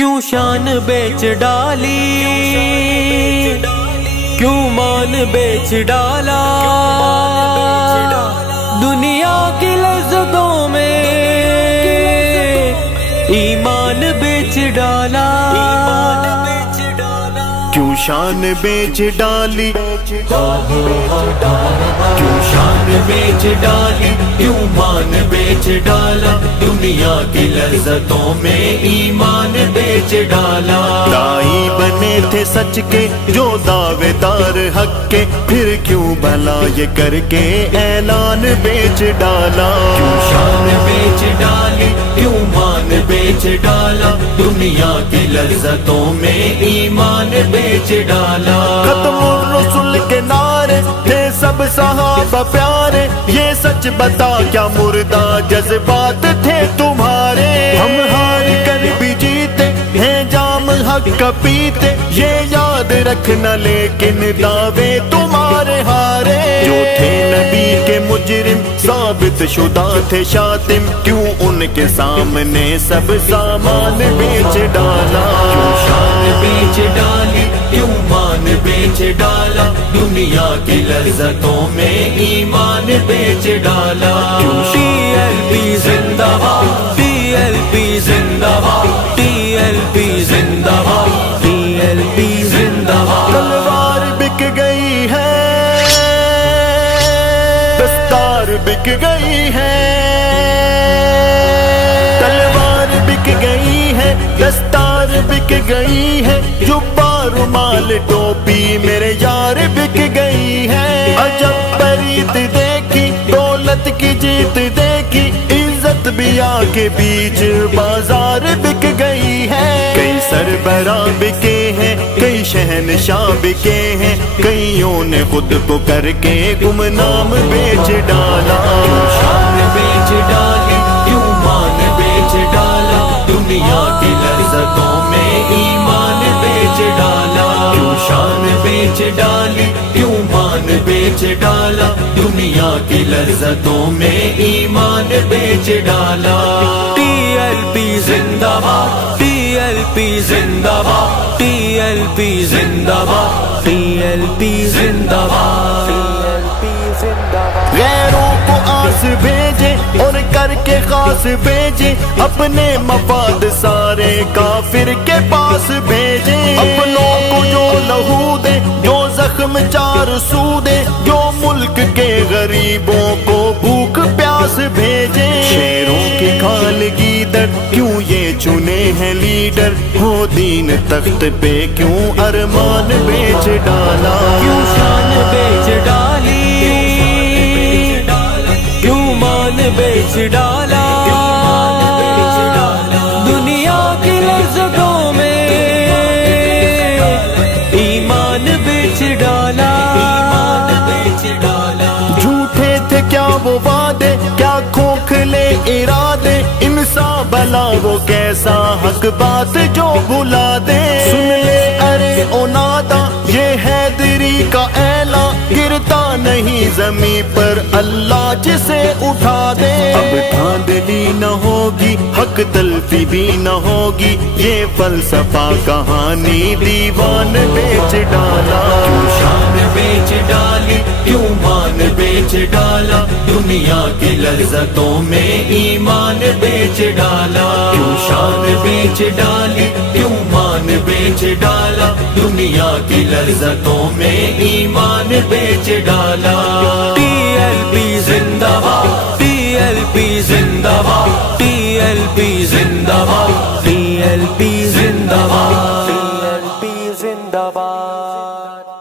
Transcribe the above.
کیوں شان بیچ ڈالی، کیوں مان بیچ ڈالا، دنیا کی لذتوں میں ایمان بیچ ڈالا، کیوں شان بیچ ڈالی، کیوں شان بیچ ڈالی، کیوں مان بیچ ڈالا، دنیا کی لذتوں میں ایمان بیچ ڈالا۔ دائی بنے تھے سچ کے جو دعوے دار حق کے، پھر کیوں بھلا یہ کر کے اعلان بیچ ڈالا۔ کیوں شان بیچ ڈالی، کیوں مان بیچ ڈالا، دنیا کی لذتوں میں ایمان بیچ ڈالا۔ ختم الرسل کے نعرے تھے سب صحابہ پیارے، یہ سچ بتا کیا مردہ جذبات تھے تمہارے۔ ہم ہار کر بھی جیتے ہیں جام حق کا پیتے، یہ یاد رکھنا لیکن دعوے تمہارے ہارے۔ جو تھے نبی کے مجرم ثابت شدہ تھے شاتم، کیوں ان کے سامنے سب سامان بیچ ڈالا۔ کیوں شان بیچ ڈالی، کیوں مان بیچ ڈالا، دنیا کی لذتوں میں ایمان بیچ ڈالا۔ ٹی ایل پی زندہ باد، ٹی ایل پی زندہ باد، ٹی ایل پی زندہ باد، ٹی ایل پی زندہ باد۔ تلوار بک گئی ہے، دستار بک گئی ہے، تلوار بک گئی ہے، دستار بک گئی ہے، جبہ رومال ٹوپی میرے یار بک گئی ہے۔ عجب برید دیکھی، دولت کی جیت دیکھی، عزت بھی آ کے بیچ بازار بک گئی ہے۔ کئی سربراہ بکے ہیں، کئی شہنشاہ بکے ہیں، کئیوں نے خود کو کر کے گمنام بیچ ڈالا۔ کیوں شان بیچ ڈالی، کیوں مان بیچ ڈالا، دنیا کی لذتوں میں ایمان بیچ ڈالا۔ کیوں شان بیچ ڈالی، کیوں مان بیچ ڈالا، دنیا کی لذتوں میں ایمان بیچ ڈالا۔ ٹی ایل پی زندہ باد، ٹی ایل پی زندہ باد، ٹی ایل پی زندہ باد، ٹی ایل پی زندہ باد، ٹی ایل پی زندہ باد۔ غیروں کو آس بھیجے اور کر کے خاص بھیجے، اپنے مفاد سارے کافر کے پاس بھیجے۔ اپنوں کو جو لہو دے، جو زخم چار سو دے، جو ملک کے غریبوں کو بھوک پیاس بھیجے۔ شیروں کی کھال گیدڑ کیوں یہ چنے ہیں لیڈر، ہو دین تخت پہ کیوں ارمان بیچ ڈالا۔ کیوں شان بیچ ڈالی، کیوں مان بیچ ڈالا، دنیا کی لذتوں میں ایمان بیچ ڈالا۔ جھوٹے تھے کیا وہ وعدے، کیا کھوکھلے ارادے، انسان بھلا وہ کیسا حق بات جو بھلا دے۔ سن لے ارے او نادا، یہ حیدری کا اعلان، گرتا نہیں زمین پر اللہ جسے اٹھا دے۔ اب دھاندلی نہ ہوگی، حق تلفی بھی نہ ہوگی، یہ فلسفہ کہانی دیوان بیچ ڈالا۔ کیوں شان بیچ ڈالی، کیوں مان بیچ ڈالا، دنیا کی لذتوں میں ایمان بیچ ڈالا۔ کیوں شان بیچ ڈالی، کیوں مان بیچ ڈالا، دنیا کی لذتوں میں ایمان بیچ ڈالا۔ ٹی ایل پی زندہ باد، ٹی ایل پی زندہ باد، ٹی ایل پی زندہ باد، ٹی ایل پی زندہ باد، ٹی ایل پی زندہ باد۔